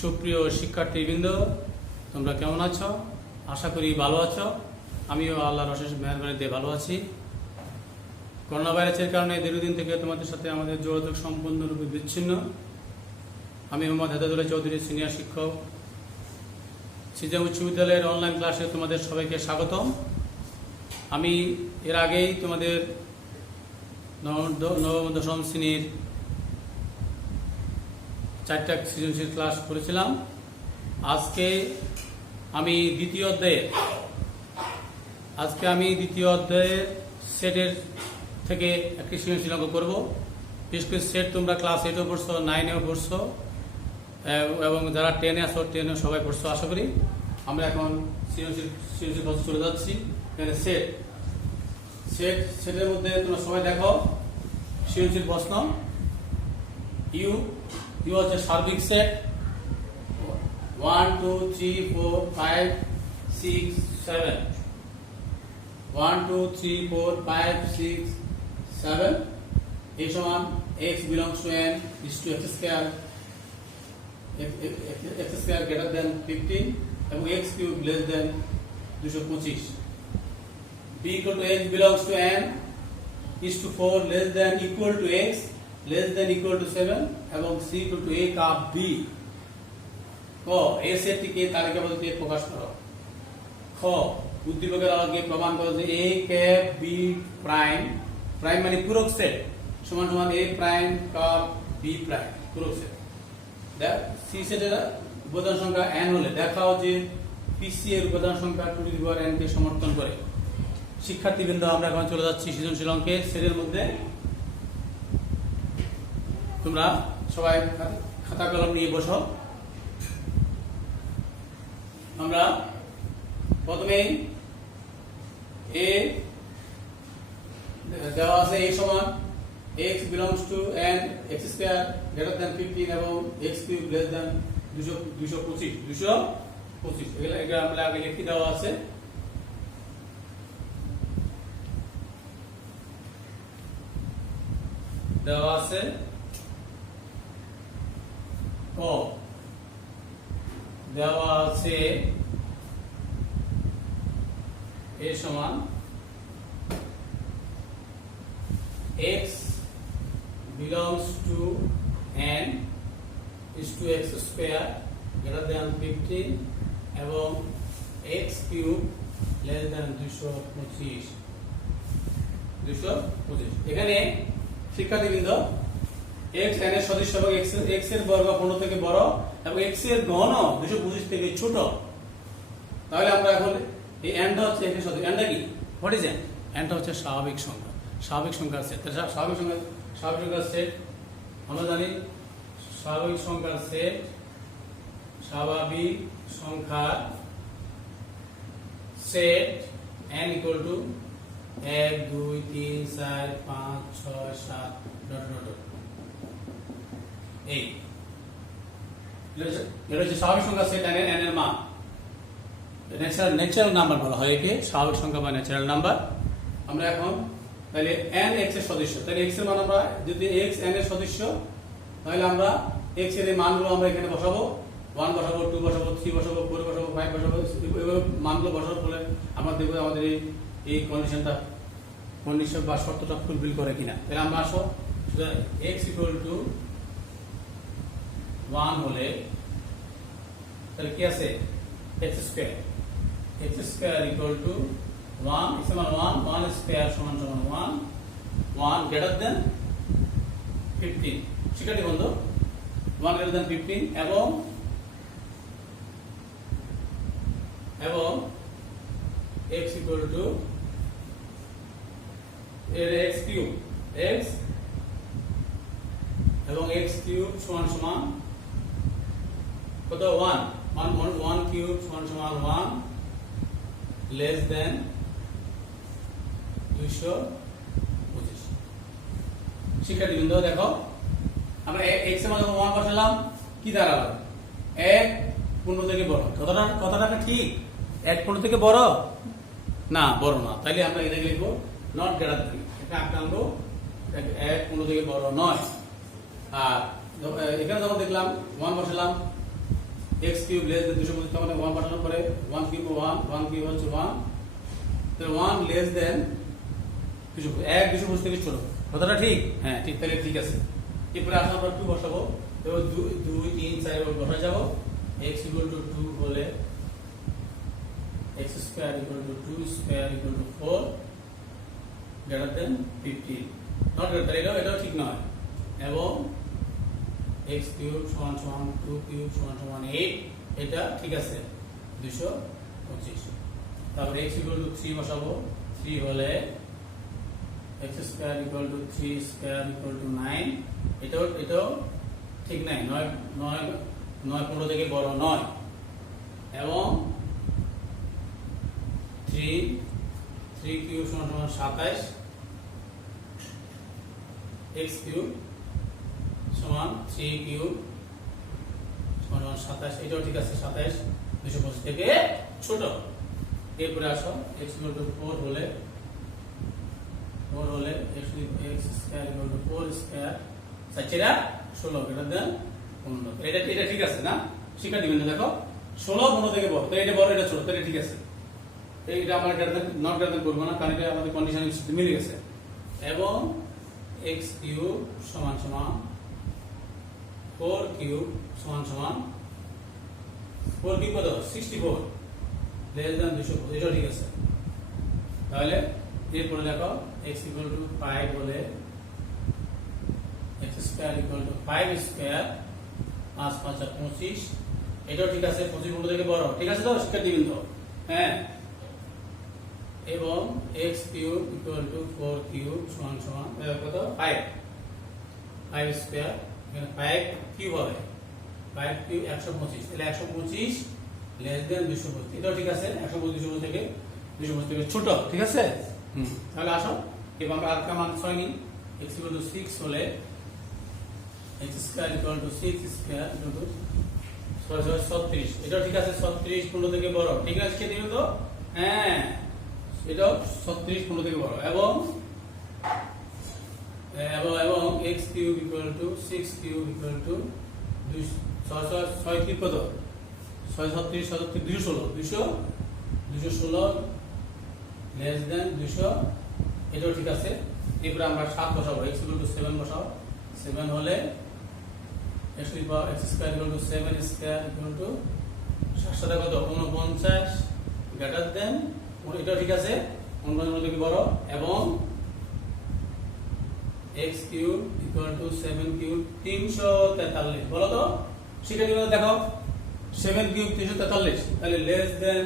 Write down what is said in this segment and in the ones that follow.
সুপ্রিয় শিক্ষার্থীবৃন্দ, তোমরা কেমন আছো? আশা করি ভালো আছো। আমিও আল্লাহর অশেষ মেহেরবানিতে ভালো আছি। করোনা ভাইরাসের কারণে দীর্ঘদিন থেকে তোমাদের সাথে আমাদের যোগাযোগ সম্পূর্ণরূপে বিচ্ছিন্ন। আমি মোহাম্মদ হেদায়েতুল্লাহ চৌধুরী, সিনিয়র শিক্ষক, সিজাম উচ্চ বিদ্যালয়ের অনলাইন ক্লাসে তোমাদের সবাইকে স্বাগতম। আমি এর আগেই তোমাদের নবম দশম শ্রেণীর 4টা সৃজনশীল ক্লাস করেছিলাম। আজকে আমি দ্বিতীয় অধ্যায়ের সেটের থেকে একটি সৃজনশীল অঙ্ক করব। বিশেষ করে সেট তোমরা ক্লাস 8ও পড়ছো, 9এও পড়ছো এবং যারা 10-এ আসো 10-এও সবাই পড়ছো আশা করি। আমরা এখন সৃজনশীল প্রশ্ন চলে যাচ্ছি। এখানে সেটের মধ্যে তোমরা সবাই দেখো সৃজনশীল প্রশ্ন। ইউ হচ্ছে সার্বিক সেট 1 2 3 4 5 6 7 1 2 3 4 5 6 7 a সমান x belongs to n is to x square greater than 15 এবং x cube less than 225 b equal to x belongs to n is to 4 less than equal to x less than equal to 7 এবং c equal to a cup b। ক এ সেটটিকে তালিকাবদ্ধ প্রকাশ করো। খ উদ্দীপকের আগে প্রমাণ করো যে a ক্যাপ b প্রাইম মানে পূরক সেট সমান সমান a prime cup b prime পূরক সেট। দেখ সি সেটের উপাদান সংখ্যা n হলে দেখাও যে pc এর উপাদান সংখ্যা 2n কে সমর্থন করে। শিক্ষার্থীবৃন্দ, আমরা এখন চলে যাচ্ছি সৃজনশীল অঙ্কের সেটের মধ্যে। তোমরা সবাই খাতা কলম নিয়ে বসো। আমরা প্রথমে a দেওয়া আছে a সমান x belongs to n x square greater than 15 এবং x cube less than 225 এগুলা আমরা আগে লিখে দেওয়া আছে। ক দেওয়া আছে a সমান x belongs to n is to x square greater than 15 এবং x cube less than 225 এখানে শিক্ষার্থীবৃন্দ x n এর সদৃশ এবং x এর বর্গ 15 থেকে বড় এবং x এর ঘন 225 থেকে ছোট। তাহলে আমরা এখন এই n টা হচ্ছে x এর সদৃশ। n টা কি? What is n? n টা হচ্ছে স্বাভাবিক সংখ্যার সেট। স্বাভাবিক সংখ্যার সেট আমরা জানি স্বাভাবিক সংখ্যার সেট n equal to 1 2 3 4 5 6 7 এই এটা হচ্ছে স্বাভাবিক সংখ্যা সেট n এর মান। ন্যাচারাল নাম্বার বলা হয় একে, স্বাভাবিক সংখ্যা বা ন্যাচারাল নাম্বার। আমরা এখন তাহলে n x এর সদস্য, তাহলে x এর মান আমরা যদি x n এর সদস্য তাহলে আমরা x এর এই মানগুলো আমরা এখানে বসাবো। 1 বসাবো, 2 বসাবো, 3 বসাবো, 4 বসাবো, 5 বসাবো। এইভাবে মানগুলো বসানোর ফলে আমরা দেখব আমাদের এই কন্ডিশন বা শর্তটা ফুলফিল করে কিনা। তাহলে আমরা আসো x equal to 1 হলে তাহলে কি আছে x square equal to 1 x সমান 1 square সমান 1 greater than 15। শিক্ষার্থী বন্ধু 1 greater than 15 এবং x equal to x cube এবং x cube সমান কত 1 cube সমান 1 less than 225। শিক্ষার্থীবৃন্দ দেখো আমরা x এর মান 1 বসালাম, কি দাঁড়ালো 1 15 থেকে বড়। কথাটা ঠিক? 1 15 থেকে বড় না, বড় না। তাইলে আমরা এটাকে লিখবো নট গ্রেটার দ্যান। এটা আঁকবো 1 15 থেকে বড় নয়। আর এখানে যখন দেখলাম 1 বসালাম x কিউব লেস দেন 225 তার মানে 1 বসানোর পরে 1 কিউব 1 কিউব হচ্ছে 1 তাহলে 1 লেস দেন 225 থেকে ছোট কথাটা ঠিক হ্যাঁ ঠিক তাহলে ঠিক আছে এরপরে আসার পর 2 বসাবো এবার 2 3 4 বসা যাব x 2 হলে x square equal to 2 square equal to 4 greater than 15 not greater এটাও ঠিক নয় এবং x cube সমান সমান 2 cube সমান সমান 8 এটা ঠিক আছে 225 তারপর x equal to 3 বসাবো 3 হলে x square equal to 3 square equal to 9 এটাও ঠিক নাই 9 15 থেকে বড় নয় এবং 3 কিউব সমান সমান 27 x কিউব সমান 3 কিউব সমান 27 এটাও ঠিক আছে 27 225 থেকে ছোট এরপরে আসো x equal to 4 হলে x square equal to 4 square সাইচেরা 16 greater than 15 এটা ঠিক আছে না শিক্ষা দিবেন দেখো 16 15 থেকে বড় তো এটা বড় এটা ছোট তো এটা ঠিক আছে এটা আমরা নট গ্রেটার করব না কারণ এটা আমাদের কন্ডিশনের সাথে মিলে গেছে এবং x কিউব সমান সমান 4 কিউব সমান সমান 4 কিউব কত 64 লেস দ্যান 225 এটা ঠিক আছে তাহলে এরপরে দেখো x equal to 5 হলে x square equal to 5 square 5 5 25 এটাও ঠিক আছে 25 15 থেকে বড় ঠিক আছে তো শিক্ষা দিবেন তো হ্যাঁ এবং x cube equal to 4 cube সমান সমান কত 5 স্কয়ার এখানে 5 কিউব হবে 5 কিউব 125 তাহলে 125 লেস দেন 225 এটাও ঠিক আছে 125 থেকে 225 থেকে ছোট ঠিক আছে তাহলে আসো এবার আমরা আরেকটা মান 6 নিই x equal to 6 হলে x square equal to 6 square equal to 36 এটাও ঠিক আছে 36 15 থেকে বড় ঠিক আছে কে দিবেন তো হ্যাঁ এটাও 36 15 থেকে বড় এবং x cube equal to 6 cube equal to 6 cube কত 6 36 216 লেস দেন 200 এটাও ঠিক আছে এরপর আমরা 7 বসাবো x equal to 7 বসাও 7 হলে x square equal to 7 square equal to 7 সাথে কত 49 গ্রেটার দেন এটাও ঠিক আছে 49 থেকে বড় এবং x cube equal to 7 cube 343 বলো তো সেটা কিভাবে দেখো 7 কিউব 343 তাহলে লেস দেন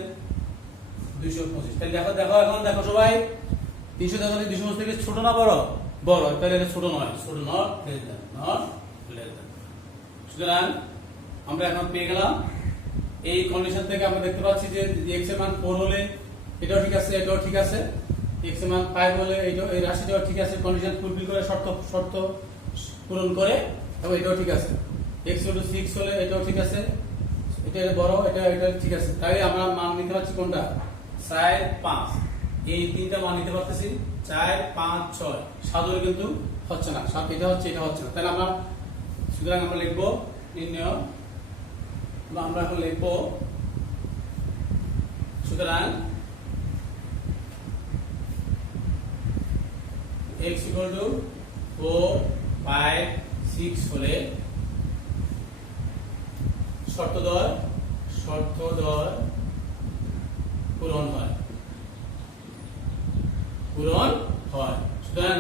225 তাহলে দেখো এখন দেখো সবাই 343 225 থেকে ছোট না বড় বড় তাহলে এটা ছোট নয় লেস দেন সুতরাং আমরা এখন পেয়ে গেলাম এই কন্ডিশন থেকে আমরা দেখতে পাচ্ছি যে x এর মান 4 হলে এটাও ঠিক আছে এটাও ঠিক আছে x এর মান 5 হলে এই রাশিটাও ঠিক আছে কন্ডিশন ফুলফিল করে শর্ত পূরণ করে এবং এটাও ঠিক আছে x equal to 6 হলে এটাও ঠিক আছে এটা বড় এটা ঠিক আছে তাই আমরা মান নিতে পারছি কোনটা 4 5 এই তিনটা মান নিতে পারতেছি 4 5 6 7 হলে কিন্তু হচ্ছে না 7 এটা হচ্ছে তাহলে আমরা সুতরাং আমরা লিখব নির্ণয় আমরা এখন লিখব সুতরাং x equal to 4 5 6 হলে শর্তদ্বয় পূরণ হয় সুতরাং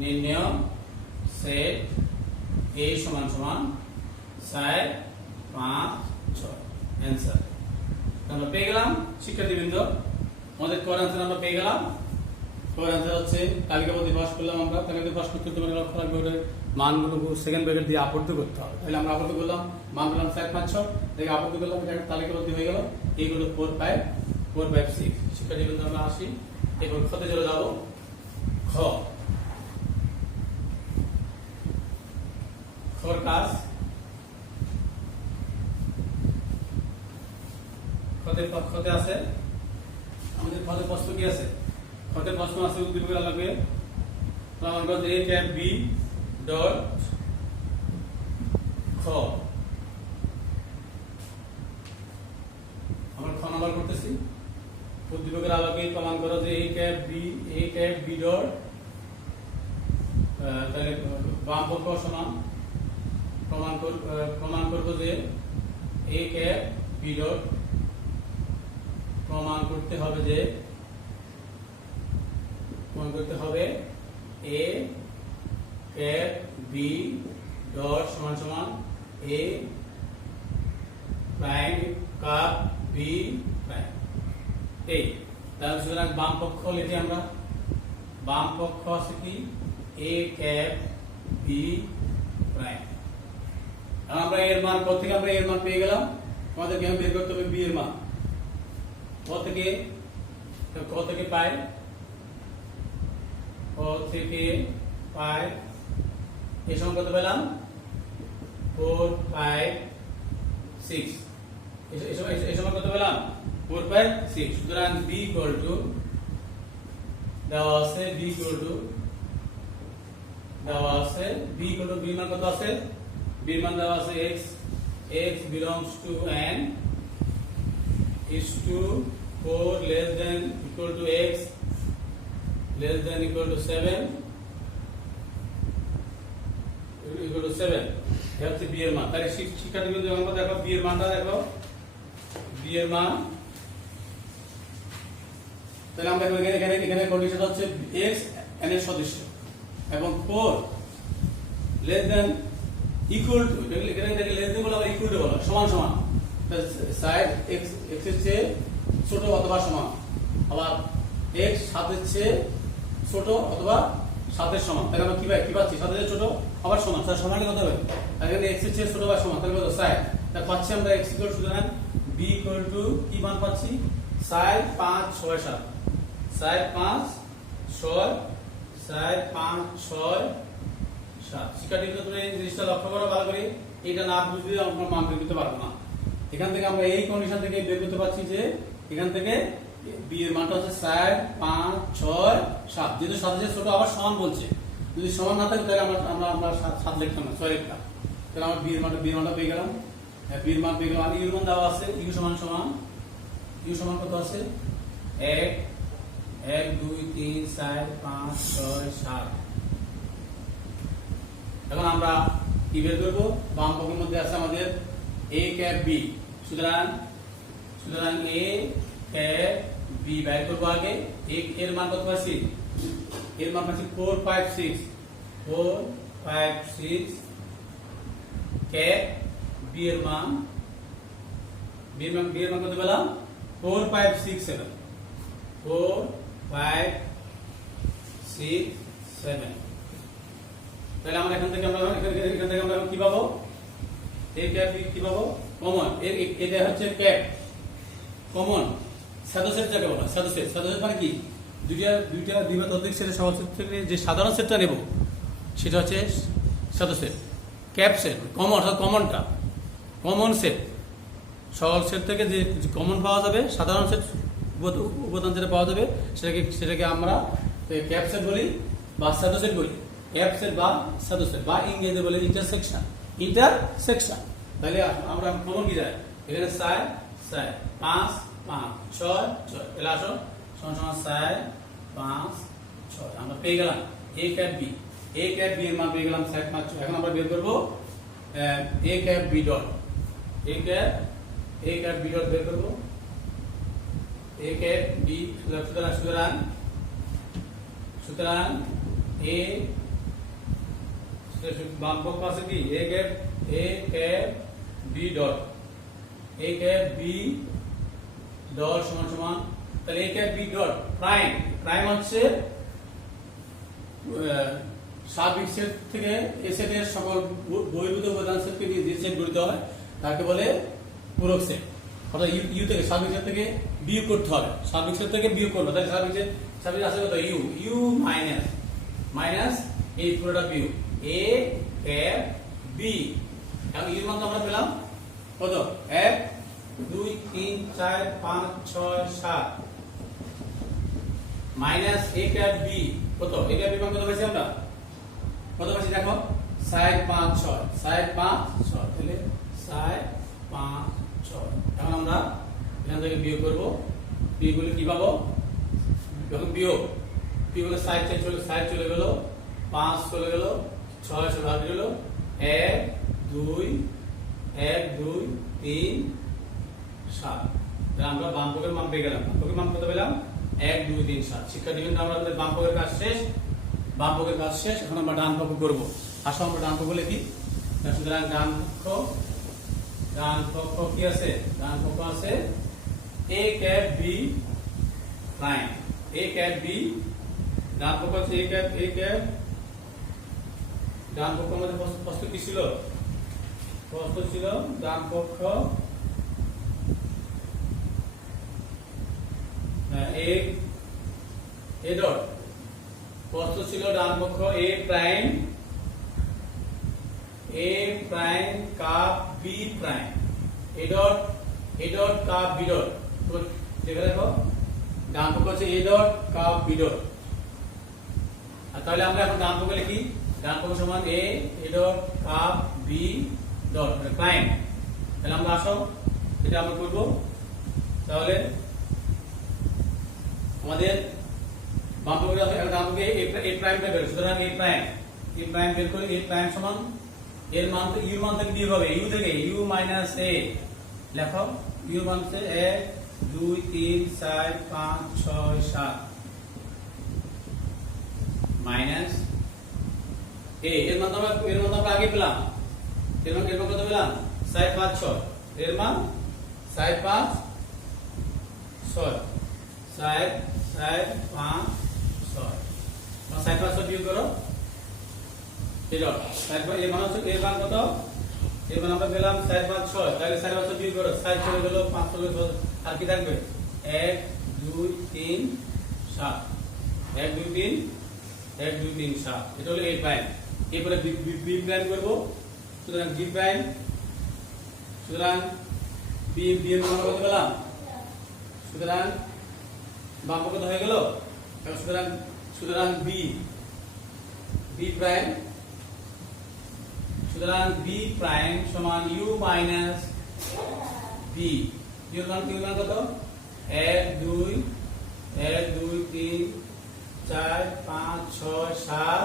নির্ণয় সেট a সমান সমান 4 5 6 অ্যানসার আমরা পেয়ে গেলাম শিক্ষার্থীবৃন্দ আমাদের কোর অ্যানসার আমরা পেয়ে গেলাম কোর অ্যানসার হচ্ছে তালিকাবদ্ধ পাস করলাম আমরা তালিকাবদ্ধ পাস করতে তোমাদের লক্ষ্য রাখবে ওটা মানগুলো সেকেন্ড ব্র্যাকেট দিয়ে আবদ্ধ করতে হবে তাহলে আমরা আবদ্ধ করলাম মান পেলাম 4 5 6 দেখে আবদ্ধ করলাম এটা তালিকাবদ্ধ হয়ে গেল এইগুলো 4 5 6 শিক্ষার্থীবৃন্দ আমরা আসি এরপর খতে চলে যাব খর কাজ খতে আছে আমাদের খতের প্রশ্ন কি আছে খতের প্রশ্ন আছে উদ্দীপকের লাগবে প্রমাণ করতে a tab b b dot খ আমরা খ নাম্বার করতেছি উদ্দীপকের আলোকে প্রমাণ করো যে এ ক্যাপ বি ডট তাহলে বাম পক্ষ সমান প্রমাণ করব যে এ ক্যাপ বি ডট প্রমাণ করতে হবে যে এ ক্যাপ বি ডট সমান সমান এ প্রাইম কাপ বি প্রাইম এই তাহলে সুতরাং বাম পক্ষ লিখি আমরা বাম পক্ষ আছে কি এ ক্যাপ বি প্রাইম আমরা এর মান কত থেকে আমরা এর মান পেয়ে গেলাম আমাদেরকে বের করতে হবে বি এর মান কত থেকে পাই এই সময় কত পেলাম 4 5 6 এই সময় কত পেলাম 4 5 6 সুতরাং b ইকুয়াল টু দেওয়া আছে b ইকুয়াল টু b মান কত আছে b মান দেওয়া আছে x belongs to n is to 4 less than equal to x less than equal to 7 equal to 7 এটা হচ্ছে b এর মান তাহলে শিক্ষার্থীদের যখন আমরা দেখো b এর মানটা দেখো b এর মান তাহলে আমরা এখানে কন্ডিশন হচ্ছে x n এর সদস্য এবং 4 less than equal to এখানে less than বলা equal to বলা সমান সমান সাইড x এর চেয়ে ছোট অথবা সমান আবার x 7 এর চেয়ে ছোট অথবা 7 এর সমান তাহলে আমরা কি পাচ্ছি 7 এর ছোট আবার সমান তাহলে সমান কত হবে এখানে x এর চেয়ে ছোট বা সমান তাহলে কত সাইড তাহলে পাচ্ছি আমরা x সুতরাং b কি মান পাচ্ছি সাইড 5 6 7 সাইড 5 6 সাইড 5 6 7 শিক্ষার্থীরা তোমরা এই জিনিসটা লক্ষ্য করো ভালো করে এটা না বুঝলে আমরা মান বের করতে পারবো না এখান থেকে আমরা এই কন্ডিশন থেকে বের করতে পারছি যে এখান থেকে b এর মানটা হচ্ছে 4 5 6 7 যেহেতু 7 এর ছোট আবার সমান বলছে যদি সমান না থাকে তাহলে আমরা 7 লিখতাম না 6 লিখতাম তাহলে আমরা b এর মানটা পেয়ে গেলাম b এর মান পেয়ে গেলাম আর u এর মান দেওয়া আছে u সমান কত আছে 1 2 3 4 5 6 7 এখন আমরা কি বের করব বাম পক্ষের মধ্যে আছে আমাদের a ক্যাপ b সুতরাং a ক্যাপ b বের করব আগে এর মান কত পাচ্ছি এর মান পাচ্ছি 4 5 6 ক্যাপ b এর মান কত পেলাম 4 5 6 7 4 5 6 7 তাহলে আমরা এখান থেকে আমরা কি পাবো a ক্যাপ b কি পাবো কমন এটা হচ্ছে ক্যাপ কমন সদস্যের যাকে বলা সদস্য মানে কি দুইটা দ্বিঘাত অধিক সেটের সদস্য থেকে যে সাধারণ সেটটা নেব সেটা হচ্ছে সদস্য ক্যাপ সেট কমন অর্থাৎ কমন সেট সরল সেট থেকে যে কমন পাওয়া যাবে সাধারণ সেট উপাদান যেটা পাওয়া যাবে সেটাকে আমরা ক্যাপ সেট বলি বা সাদা সেট বলি ক্যাপ সেট বা সাদা সেট বা ইংরেজিতে বলে ইন্টারসেকশন তাহলে আমরা কমন কি যায় এখানে 4 5 5 6 তাহলে আসো সমান 4 5 6 আমরা পেয়ে গেলাম a ক্যাপ b এর মান পেয়ে গেলাম 4 5 6 এখন আমরা বের করব a ক্যাপ b ডট বের করব a ক্যাপ b সুতরাং a বাম পক্ষ আছে কি a ক্যাপ b ডট সমান সমান তাহলে a cap b dot prime হচ্ছে সার্বিক সেট থেকে এ সেটের সকল বহির্ভূত উপাদান সেটকে নিয়ে যে সেট গঠিত হয় তাকে বলে পূরক সেট অর্থাৎ ইউ থেকে সার্বিক সেট থেকে বিয়োগ করতে হবে সার্বিক সেট থেকে বিয়োগ করবে তাহলে সার্বিক আছে কত ইউ মাইনাস এই পুরোটা বিয়োগ a ক্যাপ b এখন ইউর মান আমরা পেলাম কত 1 2 3 4 5 6 7 মাইনাস a ক্যাপ b কত a ক্যাপ b মান কত পাইছি আমরা কত পাচ্ছি দেখো 60 5 6 60 5 6 তাহলে 60 5 6। এখন আমরা এখান থেকে বিয়োগ করব, বিয়োগ করলে কি পাবো? যখন বিয়োগ 60 চলে গেল, 5 চলে গেল, 6 চলে গেল, 1 2 3 7। তাহলে আমরা বাম পক্ষের মান পেয়ে গেলাম। বাম পক্ষের মান কত পেলাম? 1 2 3 7। শিক্ষার্থীবৃন্দ, আমরা আমাদের বাম পক্ষের কাজ শেষ, বাম পক্ষের কাজ শেষ। এখন আমরা ডান পক্ষ করব। আসো আমরা ডান পক্ষ লিখি। সুতরাং ডান পক্ষ কি আছে? ডান পক্ষ আছে a cap b prime, a cap b। ডান পক্ষ আছে a cap ডান পক্ষ আমাদের প্রশ্ন কি ছিল? প্রশ্ন ছিল ডান পক্ষ a ডট, প্রশ্ন ছিল ডান পক্ষ a prime cup b prime, a dot cup b dot. তো দেখে দেখো ডান পক্ষ হচ্ছে a dot cup b dot. আর তাহলে আমরা এখন ডান পক্ষ লিখি। ডান পক্ষ সমান a dot cup b dot prime. তাহলে আমরা আসো এটা আমরা করব। তাহলে আমাদের বাম পক্ষে আছে, ডান পক্ষে a প্রাইম বের করব। সুতরাং a প্রাইম বের করি। a প্রাইম সমান এর মান তো ইউ মান থেকে বিয়োগ হবে, ইউ থেকে ইউ মাইনাস a। লেখো ইউ মান হচ্ছে 1 2 3 4 5 6 7 মাইনাস a। এর মান আমরা আগে পেলাম। এর মান কত পেলাম? 4 5 6। এর মান 4 5 6 4 4 5 6। 4 5 6 বিয়োগ করো। এর মান হচ্ছে, এর মান কত? এর মান আমরা পেলাম 4 5 6। তাহলে 4 5 6 বিয়োগ করো। 4 চলে গেল, 5 চলে গেল, আর কি থাকবে? 1 2 3 7। 1 2 3 7। এটা হলো a প্রাইম। এরপরে b প্রাইম করব। সুতরাং b প্রাইম, সুতরাং b এর মান কত পেলাম? সুতরাং বাম পক্ষ হয়ে গেল। সুতরাং b প্রাইম, সুতরাং b প্রাইম সমান u মাইনাস b। এর মান কত? 1 2 3 4 5 6 7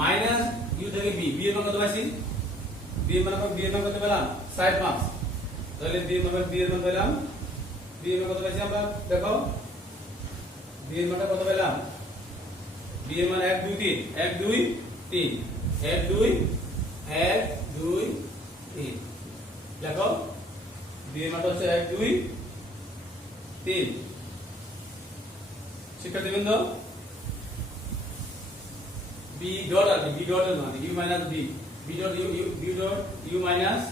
মাইনাস u থেকে b। b এর মান কত পাইছি? b এর মান কত পেলাম? 4 5। তাহলে b এর মান পেলাম। b এর মান কত পাইছি আমরা? দেখো b এর মান কত পেলাম? b এর মান 1 2 3 1 2 3 1 2 3। দেখো b এর মান হচ্ছে 1 2 3। শিক্ষার্থীবৃন্দ, b ডট আর b ডট এর মান u minus b, b dot u minus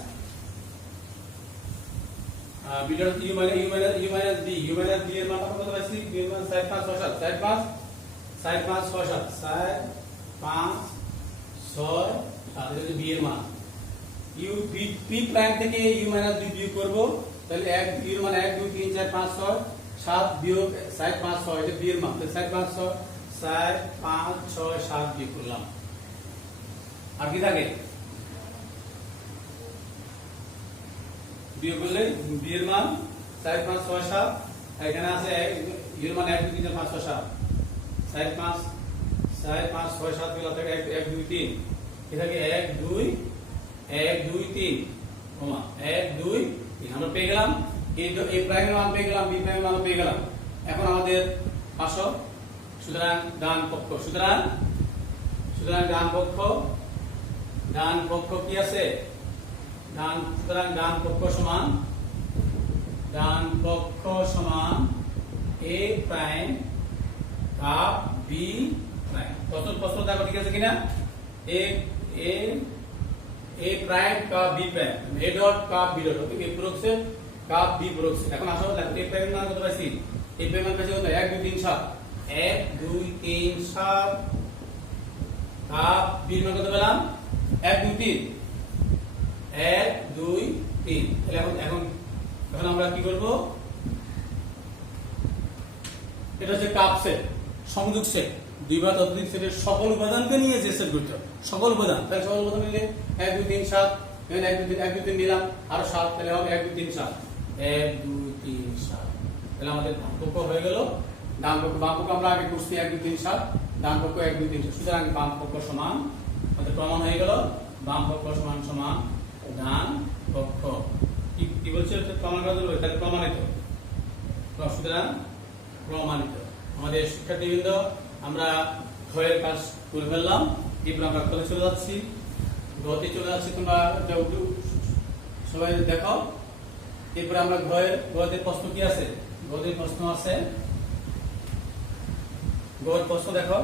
b dot u minus b এর মান কত পাইছি? b এর মান 4 5 6 7 4 5 6 7 4 5 6 7। এটা হচ্ছে b এর মান। u p প্রাইম থেকে u মাইনাস b বিয়োগ করব। তাহলে 1 b এর মান 1 2 3 4 5 6 7 বিয়োগ 4 5 6। এটা b এর মান। তাহলে 4 5 6 4 5 6 7 বিয়োগ করলাম। আর কি থাকে? বিয়োগ করলে b এর মান 4 5 6 7। এখানে আছে এর মান 1 2 3 4 5 6 7। 4 5 6 7 গুলো থাকে 1 2 3। এটাকে 1 2 3 কমা 1 2 3 আমরা পেয়ে গেলাম। এই প্রাইমের মান পেয়ে গেলাম, b প্রাইমের মান পেয়ে গেলাম। এখন আমাদের আসো সুতরাং ডান পক্ষ। সুতরাং ডান পক্ষ কি আছে? সুতরাং ডান পক্ষ সমান a prime cup b prime. প্রশ্ন দেখো ঠিক আছে কিনা? a prime cup b prime, a dot cup b dot. Okay, a প্রোক্সে কাপ b প্রোক্সে। এখন আসো দেখো a প্রাইম মান কত পাইছি? a প্রাইম মান পাইছি কত? 1 2 3 7। 1 2 3 7 কাপ b মান কত পেলাম? 1 2 3 1 2 3। তাহলে এখন আমরা কি করব? এটা হচ্ছে কাপ সেট, সংযোগ সেট 2 বা ততোধিক সেটের সকল উপাদানকে নিয়ে যে সেট করতে হবে, সকল উপাদান। তাহলে সকল উপাদান নিলে 1 2 3 7, এখানে 1 2 3 নিলাম, আরো 7, তাহলে হবে 1 2 3 7, 1 2 3 7। তাহলে আমাদের বামপক্ষ হয়ে গেল। ডান পক্ষ, বাম পক্ষ আমরা আগে করছি 1 2 3 7, ডান পক্ষ 1 2 3 7। সুতরাং বাম পক্ষ সমান, আমাদের প্রমাণ হয়ে গেল বাম পক্ষ সমান সমান ডান পক্ষ। কি বলছে এটা প্রমাণ করা যাবে, তাহলে প্রমাণিত। সুতরাং প্রমাণিত। আমাদের শিক্ষার্থীবৃন্দ, আমরা ঘরের কাজ করে ফেললাম, এরপর আমরা ঘরে চলে যাচ্ছি, ঘরে চলে যাচ্ছি। তোমরা সবাই দেখো। এরপরে আমরা ঘরের প্রশ্ন কি আছে, ঘরের প্রশ্ন আছে, ঘরের প্রশ্ন দেখো।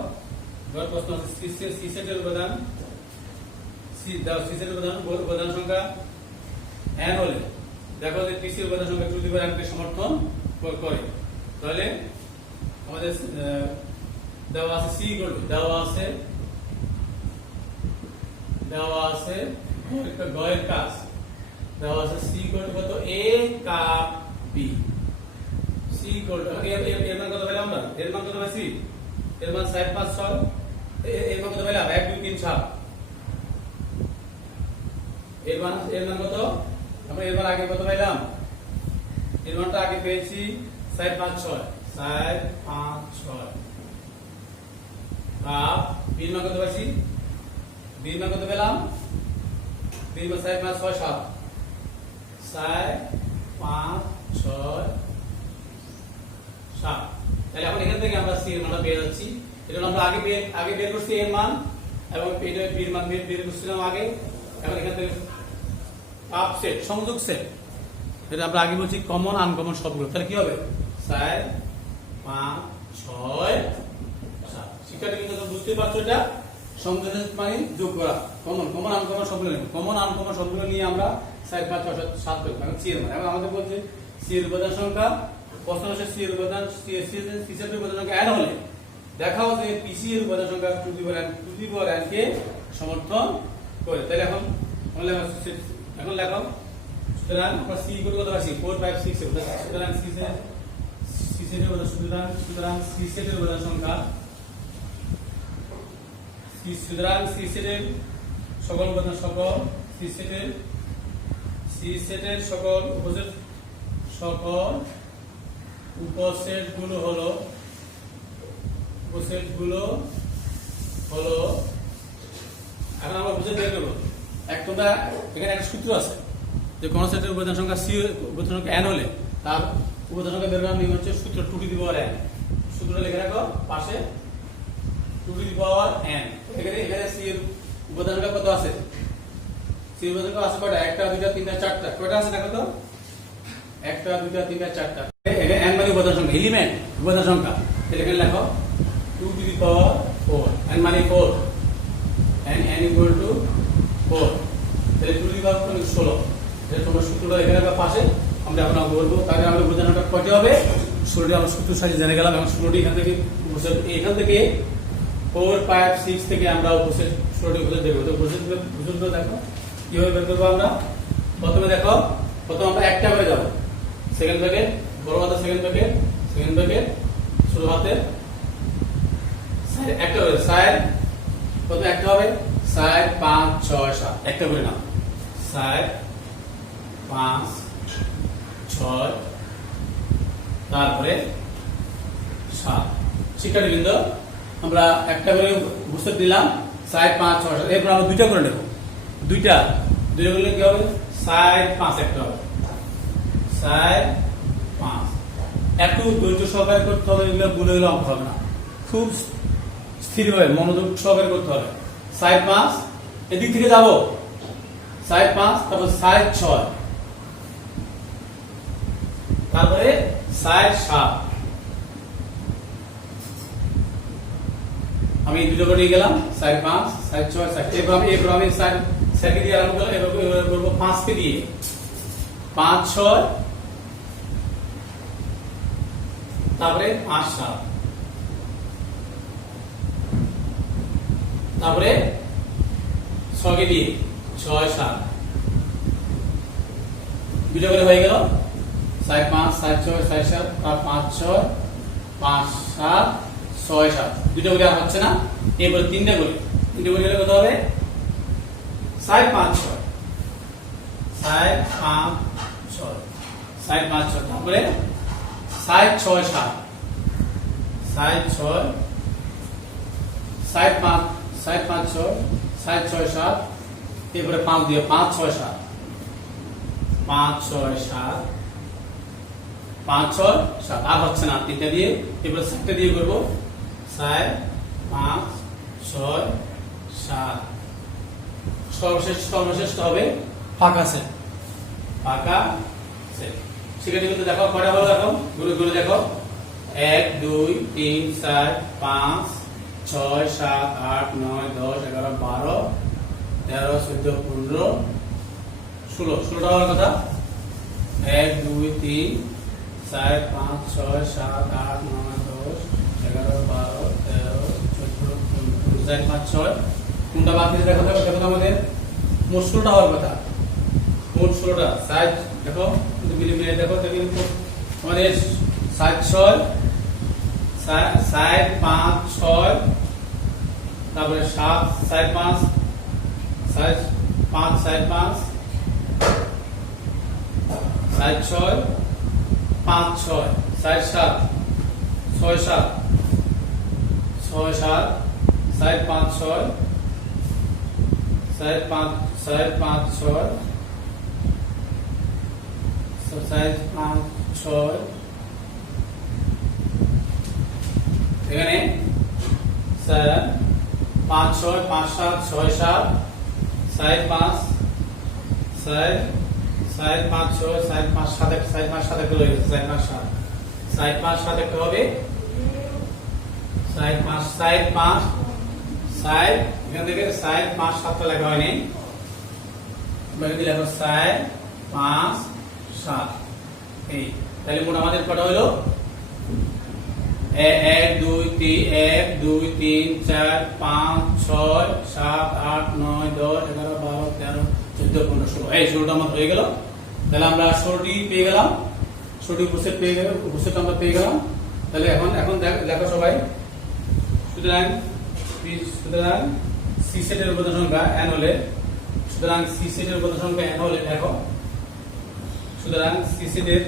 ঘরের প্রশ্ন আছে সি সেটের উপাদান, উপাদান সংখ্যা n হলে দেখো যে পিসির উপাদান সংখ্যা 2 দিবার n কে সমর্থন করে। তাহলে আমাদের দেওয়া আছে সি ইকুয়াল টু, দেওয়া আছে গয়ের কাজ দেওয়া আছে সি ইকুয়াল টু কত, a cup b। C equal to এর মান কত পেলাম আমরা, এর মান কত পাইছি, এর মান 7 5 6, এর মান কত পেলাম 1 2 3 7। এর মান কত, আমরা এর মান আগে কত পাইলাম, এর মানটা আগে পেয়েছি 7 5 6, 7 5 6। কাপ বির মান কত পাইছি, বির মান কত পেলাম, বির মান 7 5 6 7, 7 5 6 7। তাহলে এখন এখান থেকে আমরা সি এর মানটা পেয়ে যাচ্ছি। এটা আমরা আগে বের করছি এর মান, এবং এটা বির মান বের করছিলাম আগে। এখন এখান থেকে কাপ সেট, সংযোগ সেট, এটা আমরা আগে বলছি কমন আনকমন সবগুলো। তাহলে কি হবে 4 5 6 7। শিক্ষার্থী কিন্তু বুঝতে পারছো, এটা সংযোগ মানে যোগ করা, কমন আনকমন সবগুলো নেব। কমন আনকমন সবগুলো নিয়ে আমরা 4 5 6 7 পেলাম। এখন সি এর মান, এখন আমাদের বলছে সি এর উপাদান সংখ্যা, প্রশ্ন হচ্ছে সি এর উপাদান, সি এর উপাদান সংখ্যা n হলে দেখাও যে পিসি এর উপাদান সংখ্যা 2 দিবার n কে সমর্থন করে। তাহলে এখন লেখো। সুতরাং আমরা সি ইকুয়াল কত পাচ্ছি 4 5 6 7। সুতরাং সি সেটের উপাদান, সুতরাং সি সেটের উপাদান সংখ্যা, সুতরাং সি সেটের সকল উপাদান, সি সেটের সকল উপসেট গুলো হলো এখন আমরা বুঝে বের করব। তোমরা এখানে একটা সূত্র আছে যে কোন সেটের উপাদান সংখ্যা সি, উপাদান সংখ্যা n হলে তার উপাদান সংখ্যা বের করার নিয়ম হচ্ছে সূত্র 2 টু দি পাওয়ার n। সূত্রটা লিখে রাখো পাশে, 2 টু দি পাওয়ার n। এখানে সি এর উপাদান সংখ্যা কত আছে, সি এর উপাদান সংখ্যা আছে কয়টা, 1 2 3 4 4টা। কয়টা আছে দেখো তো, 1 2 3 4টা। এখানে n মানে উপাদান সংখ্যা, এলিমেন্ট উপাদান সংখ্যা। এখানে লেখো 2 টু দি পাওয়ার 4, n মানে 4, n ইকুয়াল টু 4। তাহলে 2 টু দি পাওয়ার 16। তাহলে তোমরা সূত্রটা এখানে রাখা পাশে, আমরা এখন অঙ্ক করব। তাহলে আমাদের উপাদান সংখ্যা কয়টি হবে, 16টি আমরা সূত্র সাজিয়ে জেনে গেলাম। এবং 16টি এখান থেকে 4 5 6 থেকে আমরা উপসেট 16টি উপসেট দেখব। তো উপসেটগুলো দেখো কিভাবে বের করব আমরা। প্রথমে দেখো, প্রথমে আমরা একটা করে যাব, সেকেন্ড ব্র্যাকেট বড় হাতের সেকেন্ড ব্র্যাকেট ছোট হাতের একটা করে 4, প্রথমে একটা হবে 4 5 6 7, একটা করে নাও 4 5 6, তারপরে 7। শিক্ষার্থীবৃন্দ, আমরা একটা করে উপসেট দিলাম 4 5 6 7। এরপর আমরা দুইটা করে নেব, দুইটা করলে কি হবে 4 5 একটা হবে 4 5। একটু ধৈর্য সহকারে করতে হবে, এগুলো ভুলে গেলে অঙ্ক হবে না। খুব স্থিরভাবে মনোযোগ সহকারে করতে হবে। 4 5 এদিক থেকে যাব, 4 5, তারপর 4 6, তারপরে 4 7। আমি দুটো করে নিয়ে গেলাম 4 5 4 6 7। এরপর আমি 4 কে দিয়ে আরম্ভ করলাম, এবার করব 5 কে দিয়ে 5 6, তারপরে 5 7, তারপরে 6 কে দিয়ে 6 7। দুটো করে হয়ে গেল 4 5 4 6 4 7, 5 6 5 7 6 7 দুটো করে আর হচ্ছে না, এরপর তিনটা করে গেলে কত হবে 7 5 6 7 5 6 7 5 6 তারপরে 7 6 7 7 6 7 5 7 5 6 7 6 7 এরপরে 5 দিয়ে 5 6 7 5 6 7 5 6 7 আর হচ্ছে না, তিনটা দিয়ে এরপরে 7টা দিয়ে করব 7 5 6 7 সর্বশেষ হবে ফাঁকা সেট, ফাঁকা সেট। সেখানে কিন্তু দেখো কয়টা হলো, দেখো গুলো দেখো 1 2 3 4 5 6 7 8 9 10 11 12 13 14 15 16 16টা হওয়ার কথা। 1 2 3 4 5 6 7 8 9 10 11 12 13 14 15 4 5 6 কোনটা বাকি দেখো দেখো আমাদের মোট 16টা হওয়ার কথা, মোট 16টা সাইজ দেখো মিলিমিটার দেখো কিন্তু আমাদের 7 6 7 5 6 তারপরে 7 7 5 7 5 7 5 7 6 5 6 7 7 6 7 6 7 7 5 6 7 5 7 5 6 7 5 6 এখানে 7 5 6 5 7 6 7 7 5 7 7 5 6 7 5 7 7 5 7 করে হয়ে গেছে 7 5 7 7 5 7 একটা হবে 7 5 7 5 7 এখান থেকে 7 5 7টা লেখা হয়নি, বাকি লেখো 7 5 7 এই তাহলে মোট আমাদের কত হলো 1 2 3 1 2 3 4 5 6 7 8 9 10 11 12 13 14 15 16 এই 16টা আমাদের হয়ে গেল। তাহলে আমরা 16টি পেয়ে গেলাম, 16টি উপসেট পেয়ে গেলাম, উপসেট আমরা পেয়ে গেলাম। তাহলে এখন দেখো সবাই, সুতরাং সি সেটের উপাদান সংখ্যা n হলে, সুতরাং সি সেটের উপাদান সংখ্যা n হলে দেখো, সুতরাং সি সেটের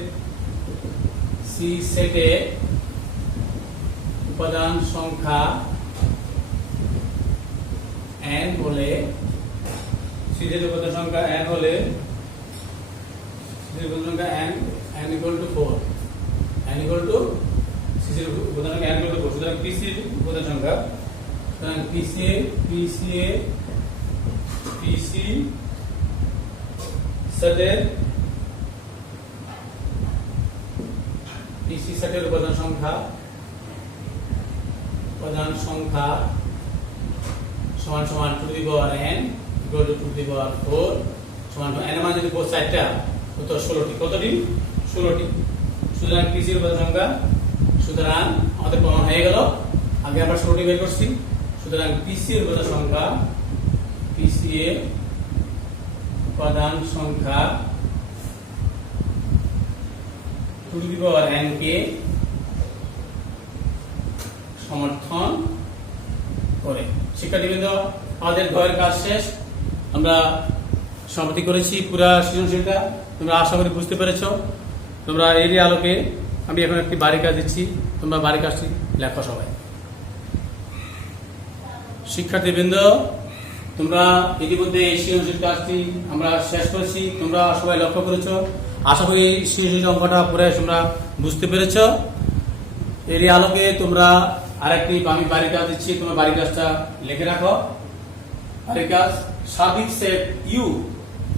উপাদান সংখ্যা n হলে, সি সেটের উপাদান সংখ্যা n হলে, সি সেটের উপাদান সংখ্যা n equal to 4, n equal to C সেটের উপাদান সংখ্যা n equal to 4। সুতরাং পিসি উপাদান সংখ্যা, সুতরাং পিসি সেটের উপাদান সংখ্যা সমান সমান to the power n equal to the power 4 সমান n এর মান যদি 4টা কত 16টি, কতটি 16টি। সুতরাং পিসি এর উপাদান সংখ্যা, সুতরাং আমাদের প্রমাণ হয়ে গেল, আগে আমরা 16টি বের করছি। সুতরাং পিসি এর উপাদান সংখ্যা, পিসি এর উপাদান সংখ্যা টু দি পাওয়ার n কে সমর্থন করে। শিক্ষার্থীবৃন্দ, আমাদের ঘরের কাজ শেষ, আমরা সমাপ্তি করেছি পুরা সৃজনশীলটা। তোমরা আশা করি বুঝতে পেরেছো। তোমরা এরই আলোকে আমি এখন একটি বাড়ি কাজ দিচ্ছি, তোমরা বাড়ি কাজটি লেখো সবাই। শিক্ষার্থীবৃন্দ, তোমরা ইতিমধ্যে এই সৃজনশীল কাজটি আমরা শেষ করেছি, তোমরা সবাই লক্ষ্য করেছো। আশা করি সৃজনশীল অঙ্কটা পুরো তোমরা বুঝতে পেরেছো। এরই আলোকে তোমরা আরেকটি আমি বাড়ি কাজ দিচ্ছি, তোমরা বাড়ি কাজটা লিখে রাখো। বাড়ি কাজ, সার্বিক সেট ইউ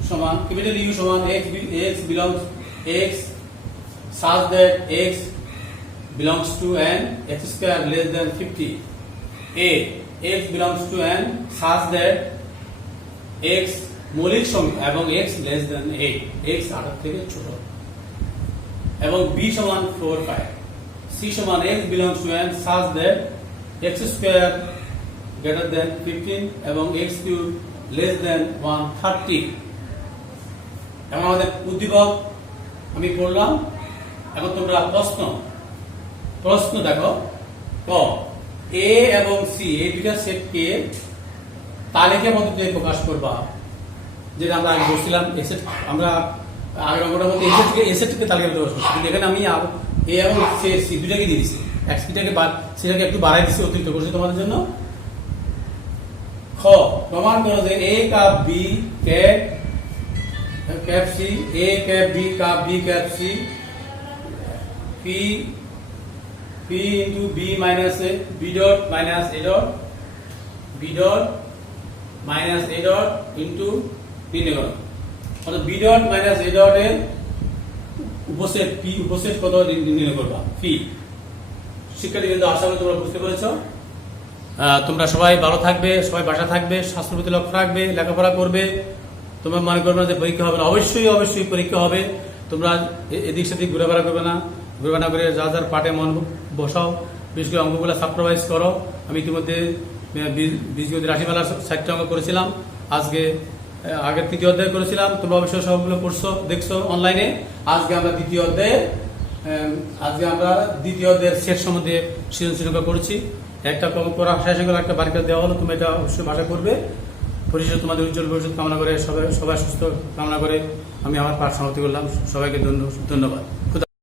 সমান, ক্যাপিটাল ইউ সমান x belongs x such that x belongs to n x square less than 50. A x belongs to n such that x মৌলিক সংখ্যা এবং x less than 8, x 8 থেকে ছোট, এবং b সমান 4 5। C সমান x belongs to n such that x square greater than 15 এবং x cube less than 130। এবং আমাদের উদ্দীপক আমি পড়লাম। এখন তোমরা প্রশ্ন দেখো। ক এ এবং সি এই দুইটা সেটকে তালিকা পদ্ধতিতে প্রকাশ করবা, যেটা আমরা আগে বলছিলাম এসেট, আমরা আগের অঙ্কটার মধ্যে এসেটকে তালিকা প্রকাশ করছি, কিন্তু এখানে আমি এ এবং সি দুইটাকে দিয়ে দিচ্ছি, সিটাকে একটু বাড়াই দিচ্ছি, অতিরিক্ত করছি তোমাদের জন্য। খ, প্রমাণ করো যে A cup B cap C, A cap B cup B cap C, P into b minus a, b dot minus a dot, b dot minus a dot into p negative, অর্থাৎ b dot minus a dot এর উপসেট p উপসেট কত নির্ণয় করবা P. শিক্ষার্থী কিন্তু আশা করি তোমরা বুঝতে পেরেছো। তোমরা সবাই ভালো থাকবে, সবাই বাসা থাকবে, স্বাস্থ্যের প্রতি লক্ষ্য রাখবে, লেখাপড়া করবে। তোমরা মনে করবে না যে পরীক্ষা হবে না, অবশ্যই পরীক্ষা হবে। তোমরা এদিক সেদিক ঘুরেফেরা করবে না, ঘুরেফেরা করে যার পাঠে মন বসাও, বিশেষ করে অঙ্কগুলো সাপ্রভাইজ করো। আমি ইতিমধ্যে বীজগণিত রাশিমালার 60টা অঙ্ক করেছিলাম, আজকে আগের 3য় অধ্যায় করেছিলাম, তোমরা অবশ্যই সবগুলো পড়ছো, দেখছো অনলাইনে। আজকে আমরা দ্বিতীয় অধ্যায়ের সেট সম্বন্ধে সৃজনশীল করছি। একটা করা শেষ হয়ে গেল, একটা বাড়িতে দেওয়া হলো, তুমি এটা অবশ্যই ভাষা করবে। পরিশেষে তোমাদের উজ্জ্বল ভবিষ্যৎ কামনা করে, সবাই সুস্থ কামনা করে আমি আমার পাঠ সমাপ্তি করলাম। সবাইকে ধন্যবাদ।